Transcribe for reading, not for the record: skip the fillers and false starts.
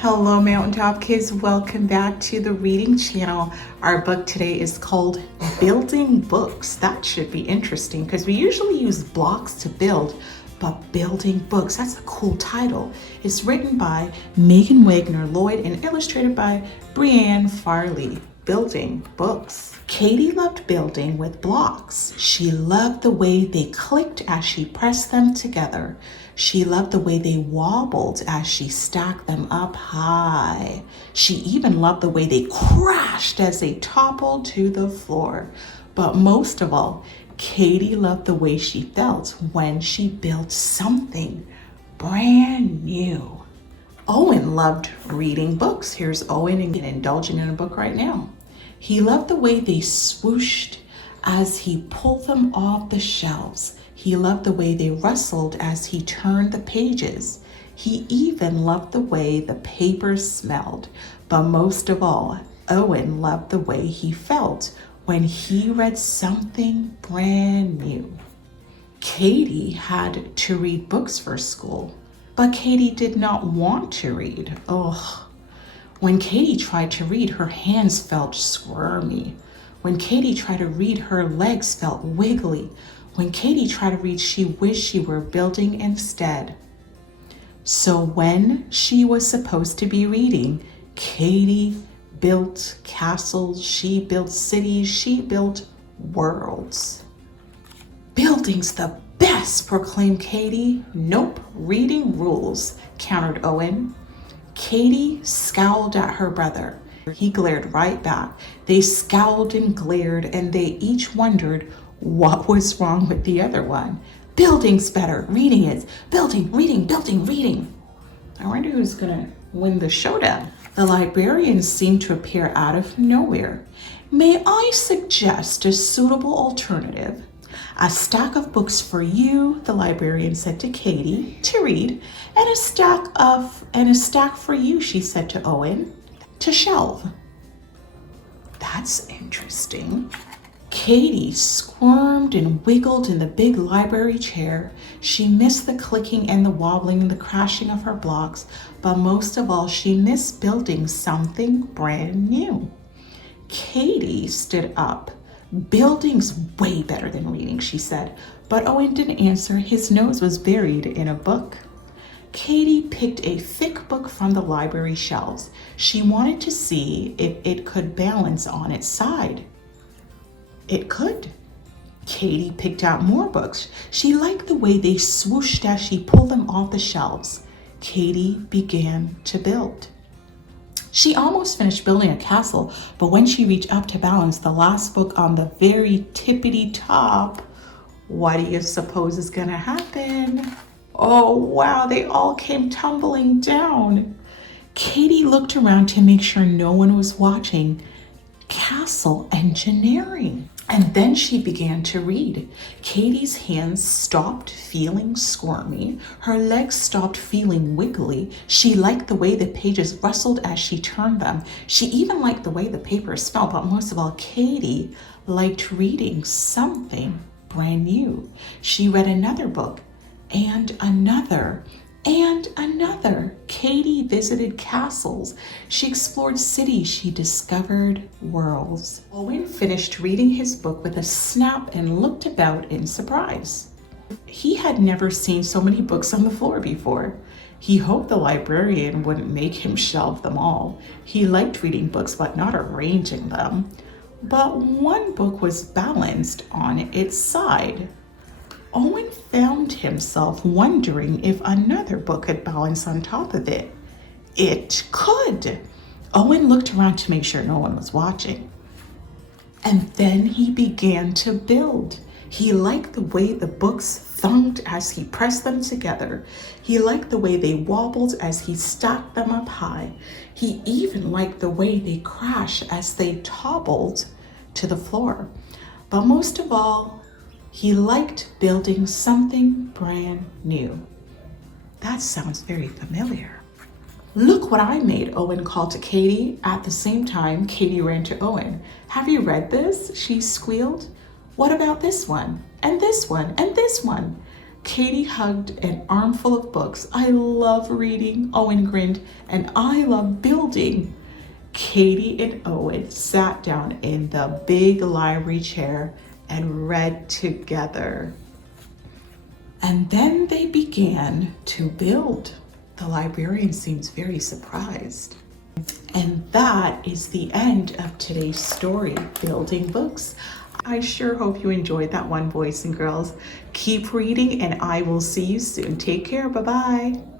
Hello, Mountaintop Kids. Welcome back to the reading channel. Our book today is called Building Books. That should be interesting because we usually use blocks to build, but Building Books, that's a cool title. It's written by Megan Wagner Lloyd and illustrated by Brianne Farley. Building Books. Katie loved building with blocks. She loved the way they clicked as she pressed them together. She loved the way they wobbled as she stacked them up high. She even loved the way they crashed as they toppled to the floor. But most of all, Katie loved the way she felt when she built something brand new. Owen loved reading books. Here's Owen indulging in a book right now. He loved the way they swooshed as he pulled them off the shelves. He loved the way they rustled as he turned the pages. He even loved the way the paper smelled. But most of all, Owen loved the way he felt when he read something brand new. Katie had to read books for school, but Katie did not want to read. When Katie tried to read, her hands felt squirmy. When Katie tried to read, her legs felt wiggly. When Katie tried to read, she wished she were building instead. So when she was supposed to be reading, Katie built castles, she built cities, she built worlds. Building's the best, proclaimed Katie. Nope, reading rules, countered Owen. Katie scowled at her brother. He glared right back. They scowled and glared, and they each wondered what was wrong with the other one. Building's better. Reading is. Building, reading, building, reading. I wonder who's gonna win the showdown. The librarian seemed to appear out of nowhere. May I suggest a suitable alternative? A stack of books for you, the librarian said to Katie, to read, and a stack for you, she said to Owen, to shelve. That's interesting. Katie squirmed and wiggled in the big library chair. She missed the clicking and the wobbling and the crashing of her blocks, but most of all, she missed building something brand new. Katie stood up. Building's way better than reading, she said, but Owen didn't answer. His nose was buried in a book. Katie picked a thick book from the library shelves. She wanted to see if it could balance on its side. It could. Katie picked out more books. She liked the way they swooshed as she pulled them off the shelves. Katie began to build. She almost finished building a castle, but when she reached up to balance the last book on the very tippity top, what do you suppose is gonna happen? Oh wow, they all came tumbling down. Katie looked around to make sure no one was watching. Castle engineering. And then she began to read. Katie's hands stopped feeling squirmy. Her legs stopped feeling wiggly. She liked the way the pages rustled as she turned them. She even liked the way the paper smelled, but most of all, Katie liked reading something brand new. She read another book and another and another. Katie visited castles. She explored cities. She discovered worlds. Owen finished reading his book with a snap and looked about in surprise. He had never seen so many books on the floor before. He hoped the librarian wouldn't make him shelve them all. He liked reading books, but not arranging them. But one book was balanced on its side. Owen found himself wondering if another book could balance on top of it. It could. Owen looked around to make sure no one was watching. And then he began to build. He liked the way the books thunked as he pressed them together. He liked the way they wobbled as he stacked them up high. He even liked the way they crashed as they toppled to the floor. But most of all, he liked building something brand new. That sounds very familiar. Look what I made, Owen called to Katie. At the same time, Katie ran to Owen. Have you read this? She squealed. What about this one? And this one? And this one? Katie hugged an armful of books. I love reading, Owen grinned, and I love building. Katie and Owen sat down in the big library chair and read together. And then they began to build. The librarian seems very surprised. And that is the end of today's story, Building Books. I sure hope you enjoyed that one, boys and girls. Keep reading, and I will see you soon. Take care. Bye-bye.